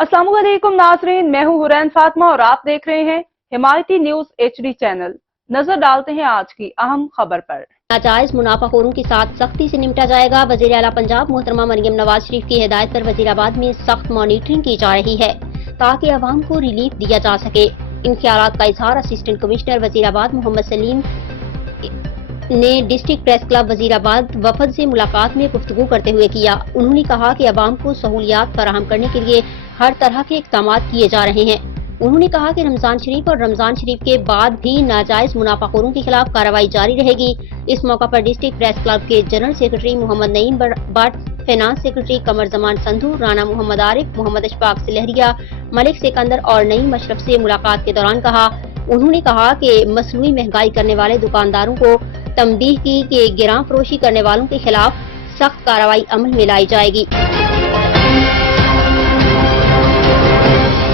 अस्सलाम वालेकुम नाज़रीन, मैं हूँ हुरैन फातिमा और आप देख रहे हैं हिमायती न्यूज HD चैनल। नजर डालते हैं आज की अहम खबर पर। नाजायज मुनाफाखोरों के साथ सख्ती से निपटा जाएगा। वज़ीर आला पंजाब मोहतरमा मरियम नवाज शरीफ की हिदायत पर वज़ीराबाद में सख्त मॉनिटरिंग की जा रही है ताकि अवाम को रिलीफ दिया जा सके। इन ख्यालात का इजहार असिस्टेंट कमिश्नर वज़ीराबाद मोहम्मद सलीम ने डिस्ट्रिक्ट प्रेस क्लब वज़ीराबाद वफद से मुलाकात में गुफ्तगू करते हुए किया। उन्होंने कहा कि अवाम को सहूलियात फराहम करने के लिए हर तरह के इक़दाम किए जा रहे हैं। उन्होंने कहा कि रमजान शरीफ और रमजान शरीफ के बाद भी नाजायज मुनाफाखोरों के खिलाफ कार्रवाई जारी रहेगी। इस मौका पर डिस्ट्रिक्ट प्रेस क्लब के general secretary Mohammad Naeem Bhatt, finance secretary Qamar Zaman Sandhu, Rana Mohammad Arif, Mohammad Ishfaq Silharia, Malik Sikandar और नईम अशरफ से मुलाकात के दौरान कहा। उन्होंने कहा कि मसनूई महंगाई करने वाले दुकानदारों को तंबीह की कि गिरां फरोशी करने वालों के खिलाफ सख्त कार्रवाई अमल में लाई जाएगी।